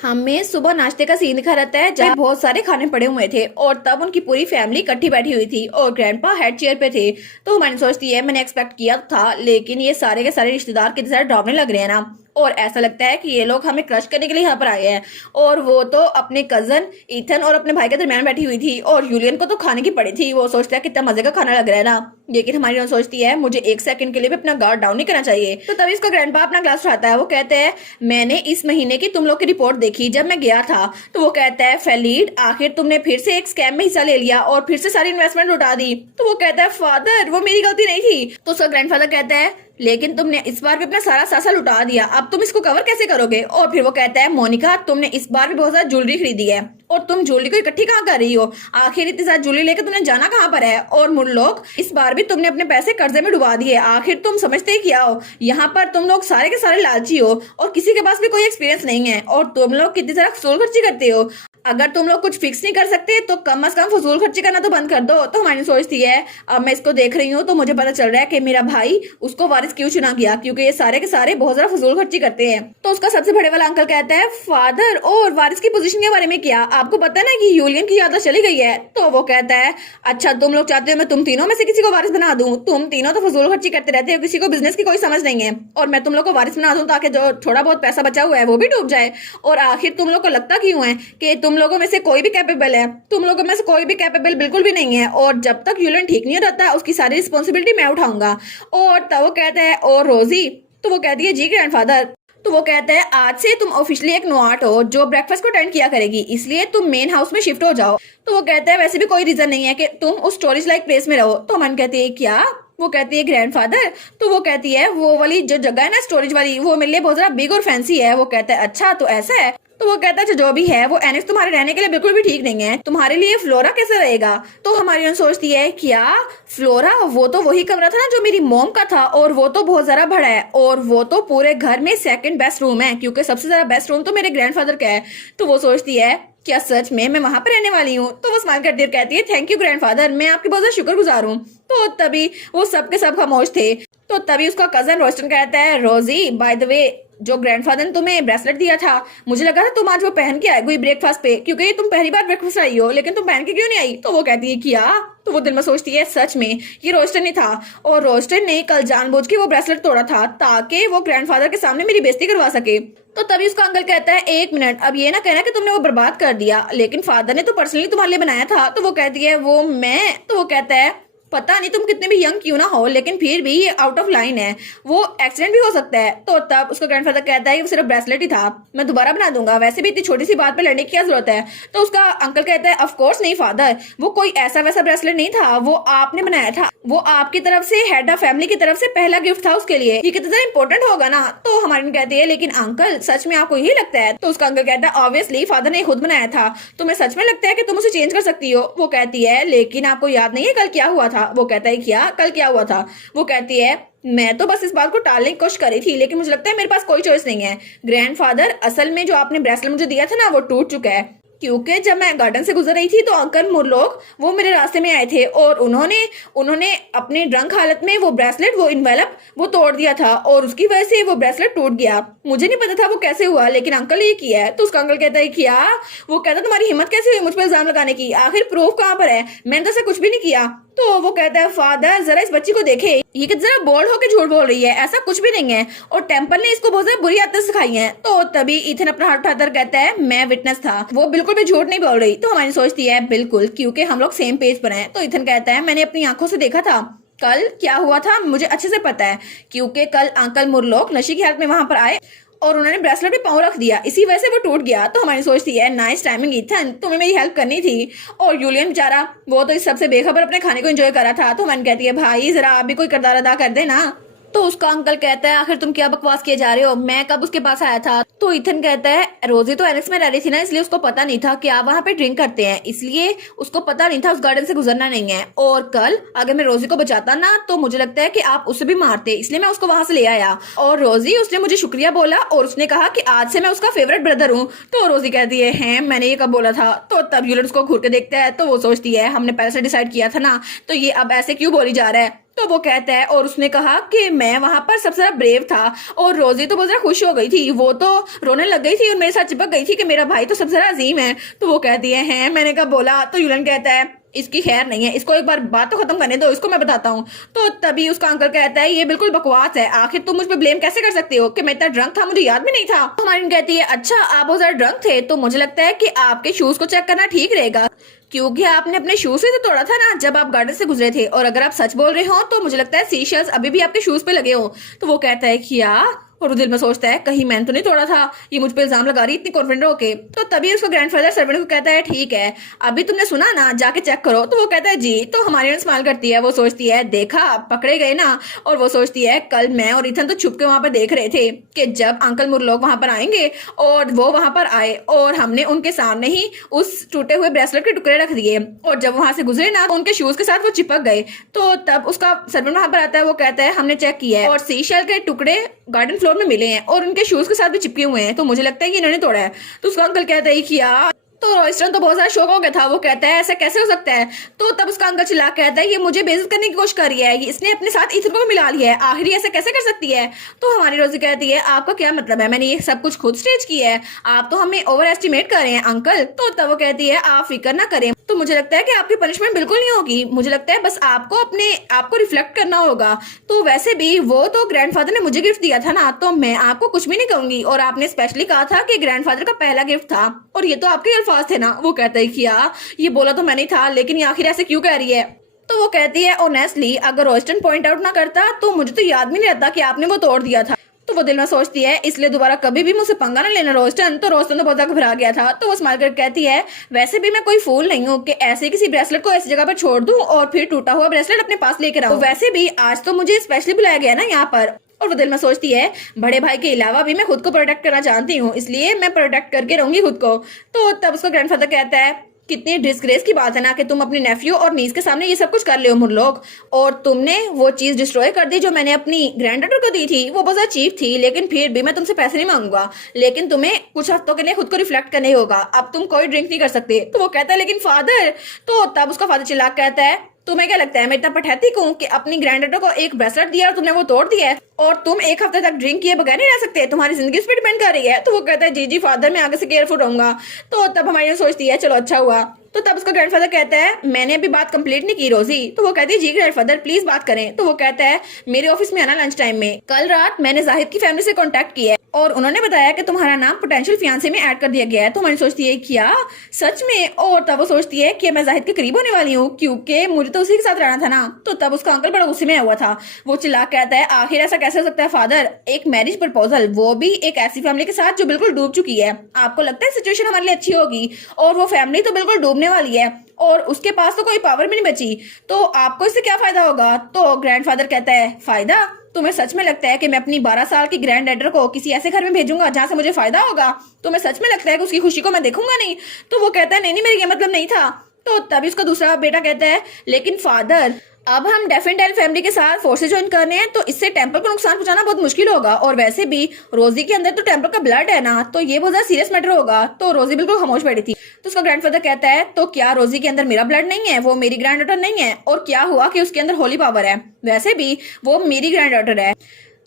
हमें सुबह नाश्ते का सीन दिखा रहता है जहाँ बहुत सारे खाने पड़े हुए थे और तब उनकी पूरी फैमिली इकट्ठी बैठी हुई थी और ग्रैंडपा हेड चेयर पे थे। तो हमारी सोचती है मैंने एक्सपेक्ट किया था, लेकिन ये सारे के सारे रिश्तेदार कितने सारे डरावने लग रहे हैं ना। और ऐसा लगता है कि ये लोग हमें क्रश करने के लिए यहाँ पर आए हैं। और वो तो अपने कजन ईथन और अपने भाई के दरमियान बैठी हुई थी और यूलियन को तो खाने की पड़ी थी। वो सोचता है कितना मजे का खाना लग रहा है ना, लेकिन हमारी नॉन सोचती है मुझे एक सेकंड के लिए भी अपना गार्ड डाउन नहीं करना चाहिए। तो तभी इसका ग्रैंडपा अपना ग्लास उठाता है। वो कहते हैं मैंने इस महीने की तुम लोग की रिपोर्ट देखी जब मैं गया था। तो वो कहता है फेलिड, आखिर तुमने फिर से एक स्कैम में हिस्सा ले लिया और फिर से सारी इन्वेस्टमेंट लुटा दी। तो वो कहता है फादर वो मेरी गलती नहीं थी। तो उसका ग्रैंडफादर कहता है लेकिन तुमने इस बार भी अपना सारा सासा लुटा दिया, अब तुम इसको कवर कैसे करोगे। और फिर वो कहता है मोनिका तुमने इस बार भी बहुत ज्यादा ज्वेलरी खरीदी है और तुम ज्वेलरी को इकट्ठी कहाँ कर रही हो, आखिर इतनी सारी ज्वेलरी लेकर तुमने जाना कहाँ पर है। और मुझ लोग इस बार भी तुमने अपने पैसे कर्जे में डुबा दिए, आखिर तुम समझते ही क्या हो। यहाँ पर तुम लोग सारे के सारे लालची हो और किसी के पास भी कोई एक्सपीरियंस नहीं है और तुम लोग कितनी सारा फजूल खर्ची करते हो। अगर तुम लोग कुछ फिक्स नहीं कर सकते तो कम से कम फजूल खर्ची करना तो बंद कर दो। तो हमारी सोचती है अब मैं इसको देख रही हूँ तो मुझे पता चल रहा है कि मेरा भाई उसको वारिस क्यों चुना गया, क्योंकि ये सारे के सारे बहुत ज्यादा फजूल खर्ची करते हैं। तो उसका सबसे बड़े वाला अंकल कहता है फादर और वारिस की पोजीशन के बारे में क्या आपको पता है ना कि यूलियन की याददाश्त चली गई है। तो वो कहता है अच्छा तुम लोग चाहते हो मैं तुम तीनों में से किसी को वारिस बना दूं, तुम तीनों तो फजूल खर्ची करते रहते हो, किसी को बिजनेस की कोई समझ नहीं है और मैं तुम लोग को वारिस बना दूं ताकि जो थोड़ा बहुत पैसा बचा हुआ है वो भी डूब जाए। और आखिर तुम लोग को लगता क्यों है कि तुम लोगों में से कोई भी कैपेबल है, तुम लोगों में से कोई भी कैपेबल बिल्कुल भी नहीं है और जब तक यूलियन ठीक नहीं रहता उसकी सारी रिस्पॉन्सिबिलिटी मैं उठाऊंगा। और तब वो कहता है और रोजी, तो वो कहती है जी ग्रैंडफादर। तो वो कहता है आज से तुम ऑफिशियली एक नोआट हो जो ब्रेकफास्ट को अटेंड किया करेगी, इसलिए तुम मेन हाउस में शिफ्ट हो जाओ। तो वो कहता है वैसे भी कोई रीजन नहीं है कि तुम उस स्टोरेज लाइक प्लेस में रहो। तो मन कहती है क्या, वो कहती है ग्रैंडफादर। तो वो कहती है वो वाली जो जगह है ना स्टोरेज वाली वो मेरे लिए बहुत ज्यादा बिग और फैंसी है। वो कहता है अच्छा तो ऐसा है। तो वो कहता है जो भी है वो एनेक्स तुम्हारे रहने के लिए बिल्कुल भी ठीक नहीं है, तुम्हारे लिए फ्लोरा कैसे रहेगा। तो हमारी सोचती है क्या फ्लोरा, वो तो वही कमरा था ना जो मेरी मॉम का था और वो तो बहुत ज्यादा बड़ा है और वो तो पूरे घर में सेकंड बेस्ट रूम है क्योंकि सबसे ज्यादा बेस्ट रूम तो मेरे ग्रैंडफादर का है। तो वो सोचती है क्या सच में मैं वहां पर रहने वाली हूँ। तो वो स्माइल करती कहती है थैंक यू ग्रैंडफादर, मैं आपके बहुत ज्यादा शुक्रगुजार हूँ। तो तभी वो सबके सब खामोश थे। तो तभी उसका कजन रोस्टन कहता है रोजी बाय द वे जो ग्रैंडफादर ने तुम्हें ब्रेसलेट दिया था मुझे लगा था तुम आज वो पहन के आएगी ब्रेकफास्ट पे, क्योंकि तुम पहली बार ब्रेकफास्ट आई हो, लेकिन तुम पहन के क्यों नहीं आई। तो वो कहती है क्या। तो वो दिल में सोचती है सच में ये रोस्टन ही था और रोस्टन ने कल जानबूझ के वो ब्रेसलेट तोड़ा था ताकि वो ग्रैंडफादर के सामने मेरी बेइज्जती करवा सके। तो तभी उसका अंकल कहता है एक मिनट, अब ये ना कहना कि तुमने वो बर्बाद कर दिया, लेकिन फादर ने तो पर्सनली तुम्हारे लिए बनाया था। तो वो कहती है वो मैं। तो वो कहता है पता नहीं तुम कितने भी यंग क्यों ना हो लेकिन फिर भी ये आउट ऑफ लाइन है, वो एक्सीडेंट भी हो सकता है। तो तब उसका ग्रैंडफादर कहता है कि वो सिर्फ ब्रेसलेट ही था, मैं दोबारा बना दूंगा, वैसे भी इतनी छोटी सी बात पे लड़ने की क्या जरूरत है। तो उसका अंकल कहता है ऑफ कोर्स नहीं फादर, वो कोई ऐसा वैसा ब्रेसलेट नहीं था, वो आपने बनाया था, वो आपकी तरफ से हेड ऑफ फैमिली की तरफ से पहला गिफ्ट था उसके लिए, ये कितना इंपॉर्टेंट होगा ना। तो हमारी कहती है लेकिन अंकल सच में आपको यही लगता है। तो उसका अंकल कहता है ऑब्वियसली फादर ने खुद बनाया था, तुम्हें सच में लगता है कि तुम उसे चेंज कर सकती हो। वो कहती है लेकिन आपको याद नहीं है कल क्या हुआ था। वो कहता है क्या कल क्या हुआ था। वो कहती है मैं तो बस इस बात को टालने की कोशिश करी थी लेकिन मुझे लगता है मेरे पास कोई चॉइस नहीं है। ग्रैंडफादर असल में जो आपने ब्रेसलेट मुझे दिया था ना वो टूट चुका है, क्योंकि जब मैं गार्डन से गुजर रही थी तो अंकल लोग वो मेरे रास्ते में आए थे और उन्होंने अपने ड्रंक हालत में वो ब्रेसलेट वो इन्वेलप वो तोड़ दिया था और उसकी वजह से वो ब्रेसलेट टूट गया। मुझे नहीं पता था वो कैसे हुआ लेकिन अंकल ये किया है। तो उसका अंकल कहता है क्या। वो कहता तुम्हारी हिम्मत कैसे हुई मुझ पर इल्जाम लगाने की, आखिर प्रूफ कहाँ पर है, मैंने तो ऐसा कुछ भी नहीं किया। तो वो कहता है फादर जरा इस बच्ची को देखे, ये कि जरा बोल्ड होकर झूठ बोल रही है, ऐसा कुछ भी नहीं है और टेम्पल ने इसको बहुत ज्यादा बुरी आदतें सिखाई हैं। तो तभी इथन अपना हाथ उठाकर कहता है मैं विटनेस था, वो बिल्कुल भी झूठ नहीं बोल रही। तो हमारी सोचती है बिल्कुल क्योंकि हम लोग सेम पेज पर हैं। तो इथन कहता है मैंने अपनी आंखों से देखा था, कल क्या हुआ था मुझे अच्छे से पता है क्योंकि कल अंकल मुरलोक नशे की हालत में वहां पर आए और उन्होंने ब्रेसलेट पे पाँव रख दिया, इसी वजह से वो टूट गया। तो हमारी सोचती है नाइस टाइमिंग इथन, तुम्हें मेरी हेल्प करनी थी। और यूलियन बेचारा वो तो इस सबसे बेखबर अपने खाने को एंजॉय कर रहा था। तो मन कहती है भाई जरा आप भी कोई किरदार अदा कर दे ना। तो उसका अंकल कहता है आखिर तुम क्या बकवास किए जा रहे हो, मैं कब उसके पास आया था। तो इथन कहता है रोजी तो एलेक्स में रह रही थी ना, इसलिए उसको पता नहीं था कि आप वहाँ पे ड्रिंक करते हैं, इसलिए उसको पता नहीं था उस गार्डन से गुजरना नहीं है। और कल अगर मैं रोजी को बचाता ना तो मुझे लगता है कि आप उसे भी मारते, इसलिए मैं उसको वहां से ले आया। और रोजी उसने मुझे शुक्रिया बोला और उसने कहा कि आज से मैं उसका फेवरेट ब्रदर हूँ। तो रोजी कहती है हैं मैंने ये कब बोला था। तो तब यूलियन उसको घूर के देखता है तो वो सोचती है हमने पहले से डिसाइड किया था ना, तो ये अब ऐसे क्यों बोली जा रहा है। तो वो कहता है और उसने कहा कि मैं वहां पर सबसे ज्यादा ब्रेव था। और रोजी तो बहुत ज्यादा खुश हो गई थी, वो तो रोने लग गई थी और मेरे साथ चिपक गई थी कि मेरा भाई तो सबसे ज्यादा अजीम है। तो वो कहती है मैंने कहा बोला। तो यूलन कहता है इसकी खैर नहीं है, इसको एक बार बात तो खत्म करने दो, इसको मैं बताता हूँ। तो तभी उसका अंकल कहता है ये बिल्कुल बकवास है, आखिर तुम मुझ पे ब्लेम कैसे कर सकते हो कि मैं इतना ड्रंक था, मुझे याद भी नहीं था। तो हमारी कहती है अच्छा आप बहुत ज्यादा ड्रंक थे, तो मुझे लगता है कि आपके शूज को चेक करना ठीक रहेगा, क्योंकि आपने अपने शूज से तो तोड़ा था ना जब आप गार्डन से गुजरे थे, और अगर आप सच बोल रहे हो तो मुझे लगता है सीशल्स अभी भी आपके शूज पे लगे हो। तो वो कहता है क्या, और वो दिल में सोचता है कहीं मैंने तो नहीं तोड़ा था, ये मुझ पे इल्जाम लगा रही इतनी कॉन्फिडेंट होके। तो तभी उसका ग्रैंडफादर सर्वेंट को कहता है ठीक है अभी तुमने सुना ना, जाके चेक करो। तो वो कहता है जी। तो हमारी स्माइल करती है, वो सोचती है देखा पकड़े गए ना। और वो सोचती है कल मैं और इथन तो छुप के वहां पर देख रहे थे कि जब अंकल मुरलोक वहां पर आएंगे, और वो वहां पर आए और हमने उनके सामने ही उस टूटे हुए ब्रेसलेट के टुकड़े रख दिए, और जब वहां से गुजरे ना तो उनके शूज के साथ वो चिपक गए। तो तब उसका सर्वेंट वहां पर आता है, वो कहता है हमने चेक किया है और सीशेल के टुकड़े गार्डन फ्लोर में मिले हैं और उनके शूज के साथ भी चिपके हुए हैं, तो मुझे लगता है कि इन्होंने तोड़ा है। तो उसका अंकल कहता है कि यार, तो रॉयस्टन तो बहुत ज्यादा शौक हो गया था, वो कहता है ऐसा कैसे हो सकता है। तो तब उसका अंकल चिल्ला कहता है ये मुझे बेइज्जत करने की कोशिश कर रही है, इसने अपने साथ इथन को भी मिला लिया है, आखिर ऐसा कैसे कर सकती है। तो हमारी रोजी कहती है आपका क्या मतलब है, मैंने ये सब कुछ खुद स्टेज किया है, आप तो हमें ओवर एस्टिमेट कर रहे हैं अंकल। तो तब वो कहती है आप फिक्र ना करें, तो मुझे लगता है कि आपकी पनिशमेंट बिल्कुल नहीं होगी, मुझे लगता है बस आपको अपने आपको रिफ्लेक्ट करना होगा। तो वैसे भी वो तो ग्रैंडफादर ने मुझे गिफ्ट दिया था ना, तो मैं आपको कुछ भी नहीं कहूंगी, और आपने स्पेशली कहा था कि ग्रैंडफादर का पहला गिफ्ट था, और ये तो आपके अल्फाज थे ना। वो कहता है कि यार ये बोला तो मैं नहीं था, लेकिन ये आखिर ऐसे क्यों कह रही है। तो वो कहती है ऑनेस्टली अगर रोस्टन पॉइंट आउट ना करता तो मुझे तो याद भी नहीं रहता कि आपने वो तोड़ दिया था। तो वो दिल में सोचती है इसलिए दोबारा कभी भी मुझसे पंगा ना लेना रोस्टन। तो रोस्टन तो बहुत ज्यादा घबरा गया था। तो वो स्माइल कर कहती है वैसे भी मैं कोई फूल नहीं हूँ कि ऐसे किसी ब्रेसलेट को ऐसी जगह पर छोड़ दूं और फिर टूटा हुआ ब्रेसलेट अपने पास लेकर आऊं। वैसे भी आज तो मुझे स्पेशली बुलाया गया ना यहाँ पर। और वो दिल में सोचती है बड़े भाई के अलावा भी मैं खुद को प्रोटेक्ट करना चाहती हूँ, इसलिए मैं प्रोटेक्ट करके रहूंगी खुद को। तो तब उसका ग्रैंडफादर कहता है कितनी डिस्ग्रेस की बात है ना कि तुम अपने नेफ्यू और नीस के सामने ये सब कुछ कर ले हो मुरलोक, और तुमने वो चीज डिस्ट्रॉय कर दी जो मैंने अपनी ग्रैंडडॉटर को दी थी। वो बहुत चीप थी, लेकिन फिर भी मैं तुमसे पैसे नहीं मांगूंगा, लेकिन तुम्हें कुछ हफ्तों के लिए खुद को रिफ्लेक्ट करना ही होगा, अब तुम कोई ड्रिंक नहीं कर सकते। तो वो कहता है लेकिन फादर। तो तब उसका फादर चिल्ला कहता है तुम्हें क्या लगता है मैं इतना पठैतिक हूँ कि अपनी ग्रैंडडॉटर को एक ब्रेसलेट दिया और तुमने वो तोड़ दिया है, और तुम एक हफ्ते तक ड्रिंक किए बगैर नहीं रह सकते, तुम्हारी जिंदगी उस पर डिपेंड कर रही है। तो वो कहता है जी जी फादर मैं आगे से केयरफुल रहूंगा। तो तब हमारी सोचती है चलो अच्छा हुआ। तो तब उसका ग्रैंडफादर कहता है मैंने अभी बात कंप्लीट नहीं की रोजी। तो वो कहती है जी ग्रैंडफादर प्लीज बात करें। तो वो कहता है मेरे ऑफिस में आना लंच टाइम में। कल रात मैंने जाहिद की फैमिली से कांटेक्ट किया है और उन्होंने बताया कि तुम्हारा नाम पोटेंशियल फियांसे में ऐड कर दिया गया है। तो मैंने सोचती है क्या सच में। और तब वो सोचती है कि मैं जाहिद के करीब होने वाली हूँ क्योंकि मुझे तो उसी के साथ रहना था ना। तो तब उसका अंकल बड़ा गुस्से में हुआ था, वो चिल्ला कहता है आखिर ऐसा कैसे हो सकता है फादर, एक मैरिज प्रपोजल, वो भी एक ऐसी फैमिली के साथ जो बिल्कुल डूब चुकी है। आपको लगता है सिचुएशन हमारे लिए अच्छी होगी, और वो फैमिली तो बिल्कुल डूबने वाली है और उसके पास तो कोई पावर भी नहीं बची, तो आपको इससे क्या फायदा होगा। तो ग्रैंडफादर कहता है फायदा, तुम्हें सच में लगता है कि मैं अपनी 12 साल की ग्रैंड डॉटर को किसी ऐसे घर में भेजूंगा जहां से मुझे फायदा होगा। तुम्हें सच में लगता है कि उसकी खुशी को मैं देखूंगा नहीं। तो वो कहता है नहीं नहीं मेरी ये मतलब नहीं था। तो तभी उसका दूसरा बेटा कहता है लेकिन फादर अब हम डेफिनेट फैमिली के साथ फोर्सेज ज्वाइन करने हैं, तो इससे टेम्पल को नुकसान पहुंचाना बहुत मुश्किल होगा, और वैसे भी रोजी के अंदर तो टेम्पल का ब्लड है ना, तो ये बहुत ज्यादा सीरियस मैटर होगा। तो रोजी बिल्कुल खामोश बैठी थी। तो उसका ग्रैंडफादर कहता है तो क्या रोजी के अंदर मेरा ब्लड नहीं है, वो मेरी ग्रैंड डॉटर नहीं है, और क्या हुआ कि उसके अंदर होली पावर है, वैसे भी वो मेरी ग्रैंड डॉटर है,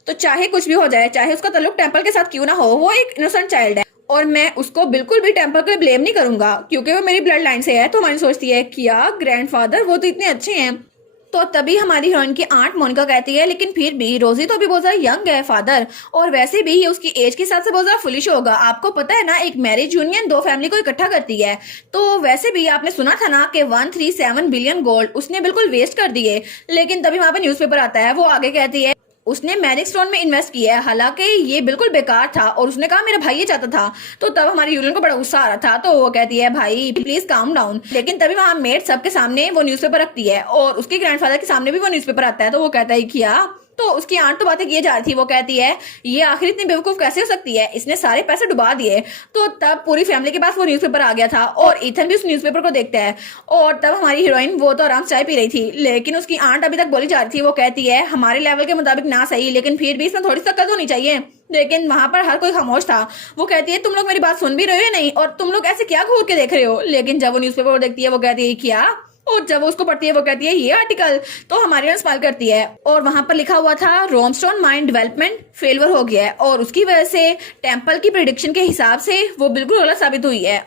तो चाहे कुछ भी हो जाए, चाहे उसका ताल्लुक टेम्पल के साथ क्यों ना हो, वो एक इनोसेंट चाइल्ड है और मैं उसको बिल्कुल भी टेम्पल के लिए ब्लेम नहीं करूंगा क्योंकि वो मेरी ब्लड लाइन से है। तो हमारी सोचती है क्या ग्रैंडफादर वो तो इतने अच्छे हैं। तो तभी हमारी हीरोइन की आंट मोनिका कहती है लेकिन फिर भी रोजी तो अभी बहुत ज्यादा यंग है फादर, और वैसे भी ये उसकी एज के हिसाब से बहुत ज्यादा फुलिश होगा। आपको पता है ना एक मैरिज यूनियन दो फैमिली को इकट्ठा करती है, तो वैसे भी आपने सुना था ना कि 137 बिलियन गोल्ड उसने बिल्कुल वेस्ट कर दिए। लेकिन तभी वहां पर न्यूज़पेपर आता है, वो आगे कहती है उसने मैरिज स्टोन में इन्वेस्ट किया है, हालांकि ये बिल्कुल बेकार था, और उसने कहा मेरा भाई ये चाहता था। तो तब हमारी यूनियन को बड़ा गुस्सा आ रहा था, तो वो कहती है भाई प्लीज काम डाउन। लेकिन तभी वहां मेट सबके सामने वो न्यूज़पेपर रखती है और उसके ग्रैंडफादर के सामने भी वो न्यूज़पेपर आता है। तो वो कहता है क्या, तो उसकी आंट तो बातें किए जा रही थी, वो कहती है ये आखिर इतनी बेवकूफ कैसे हो सकती है, इसने सारे पैसे डुबा दिए। तो तब पूरी फैमिली के पास वो न्यूज़पेपर आ गया था और इथन भी उस न्यूज़पेपर को देखता है, और तब हमारी हीरोइन वो तो आराम से चाय पी रही थी, लेकिन उसकी आंट अभी तक बोली जा रही थी। वो कहती है हमारे लेवल के मुताबिक ना सही, लेकिन फिर भी इसमें थोड़ी सी अक्ल होनी चाहिए। लेकिन वहां पर हर कोई खामोश था। वो कहती है तुम लोग मेरी बात सुन भी रहे हो या नहीं, और तुम लोग ऐसे क्या घूर के देख रहे हो। लेकिन जब वो न्यूज़पेपर देखती है वो कहती है क्या और जब वो उसको पढ़ती है वो कहती है ये आर्टिकल, तो हमारी ना स्माइल करती है और वहां पर लिखा हुआ था रोमस्टोन माइंड डेवलपमेंट फेलियर हो गया है और उसकी वजह से टेम्पल की प्रिडिक्शन के हिसाब से वो बिल्कुल गलत साबित हुई है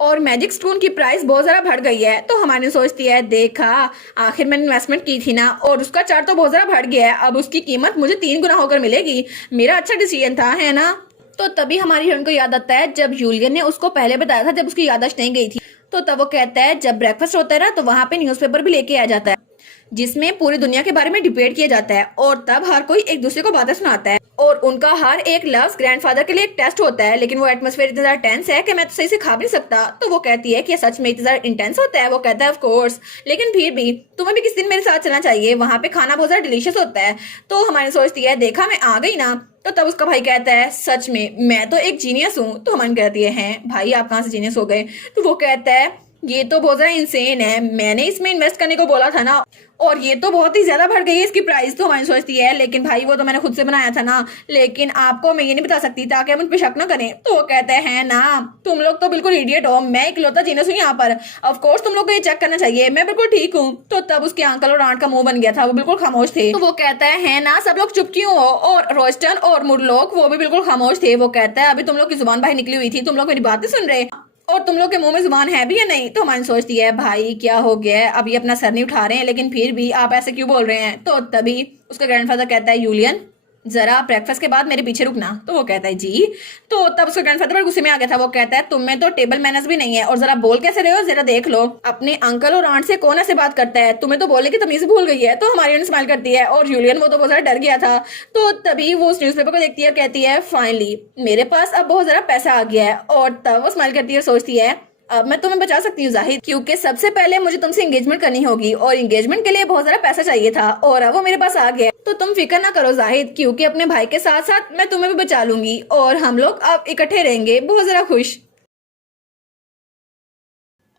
और मैजिक स्टोन की प्राइस बहुत ज्यादा बढ़ गई है। तो हमारी सोचती है देखा, आखिर मैंने इन्वेस्टमेंट की थी ना और उसका चार्ज तो बहुत ज्यादा बढ़ गया है, अब उसकी कीमत मुझे 3 गुना होकर मिलेगी। मेरा अच्छा डिसीजन था, है ना। तो तभी हमारी हीरोइन को याद आता है जब यूलियन ने उसको पहले बताया था जब उसकी याददाश्त नहीं गई थी। तो तब वो कहता है जब ब्रेकफास्ट होता है ना तो वहां पे न्यूज़पेपर भी लेके आ जाता है जिसमें पूरी दुनिया के बारे में डिबेट किया जाता है और तब हर कोई एक दूसरे को बातें सुनाता है और उनका हर एक लफ्ज ग्रैंडफादर के लिए एक टेस्ट होता है, लेकिन वो एटमॉस्फेयर इतना ज्यादा टेंस है कि मैं तो सही से खा भी नहीं सकता। तो वो कहती है कि ये सच में इतना ज्यादा इंटेंस होता है। वो कहता है ऑफ कोर्स, लेकिन फिर भी तुम्हें भी किसी दिन मेरे साथ चलना चाहिए, वहां पे खाना बहुत ज्यादा डिलीशियस होता है। तो हमारी सोचती है देखा मैं आ गई ना। तो तब उसका भाई कहता है सच में मैं तो एक जीनियस हूँ। तो हमारी कहती है हैं भाई आप कहाँ से जीनियस हो गए। तो वो कहता है ये तो बहुत ज्यादा इंसेन है, मैंने इसमें इन्वेस्ट करने को बोला था ना और ये तो बहुत ही ज्यादा बढ़ गई है इसकी प्राइस। तो हमारी सोचती है लेकिन भाई वो तो मैंने खुद से बनाया था ना, लेकिन आपको मैं ये नहीं बता सकती ताकि हम उन पे शक न करें। तो वो कहते हैं ना तुम लोग तो बिल्कुल इडियट हो, मैं इकलौता जीनियस हूँ यहाँ पर, ऑफ कोर्स तुम लोग को ये चेक करना चाहिए, मैं बिल्कुल ठीक हूँ। तो तब उसके अंकल और आंट का मुंह बन गया था, वो बिल्कुल खामोश थे। तो वो कहता है ना सब लोग चुप क्यों हो, और रोस्टन और मुरलोक वो भी बिल्कुल खामोश थे। वो कहता है अभी तुम लोग की जुबान बाहर निकली हुई थी, तुम लोग मेरी बातें सुन रहे और तुम लोग के मुंह में जुबान है भी या नहीं। तो हमारी सोचती है भाई क्या हो गया है, अब ये अपना सर नहीं उठा रहे हैं लेकिन फिर भी आप ऐसे क्यों बोल रहे हैं। तो तभी उसका ग्रैंडफादर कहता है यूलियन जरा ब्रेकफास्ट के बाद मेरे पीछे रुकना। तो वो कहता है जी। तो तब उसका ग्रैंडफादर बड़े गुस्से में आ गया था। वो कहता है तुम में तो टेबल मैनर्स भी नहीं है और जरा बोल कैसे रहे हो, जरा देख लो अपने अंकल और आंट से कौन ऐसे बात करता है, तुम्हें तो बोलने की तमीज भूल गई है। तो हमारी स्माइल करती है और यूलियन वो तो बहुत ज्यादा डर गया था। तो तभी वो उस न्यूज़पेपर को देखती है और कहती है फाइनली मेरे पास अब बहुत ज्यादा पैसा आ गया है। और तब वो स्माइल करती है और सोचती है अब मैं तुम्हें बचा सकती हूँ जाहिद, क्योंकि सबसे पहले मुझे तुमसे एंगेजमेंट करनी होगी और एंगेजमेंट के लिए बहुत सारा पैसा चाहिए था और अब वो मेरे पास आ गया। तो तुम फिक्र ना करो जाहिद, क्योंकि अपने भाई के साथ साथ मैं तुम्हें भी बचा लूंगी और हम लोग अब इकट्ठे रहेंगे बहुत जरा खुश।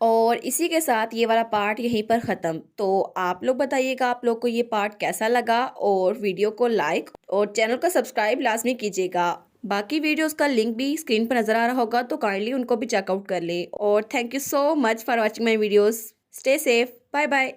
और इसी के साथ ये वाला पार्ट यहीं पर ख़त्म। तो आप लोग बताइएगा आप लोग को ये पार्ट कैसा लगा और वीडियो को लाइक और चैनल को सब्सक्राइब लाजमी कीजिएगा। बाकी वीडियोस का लिंक भी स्क्रीन पर नज़र आ रहा होगा तो काइंडली उनको भी चेकआउट कर ले। और thank you so much for watching my videos. Stay safe, bye bye.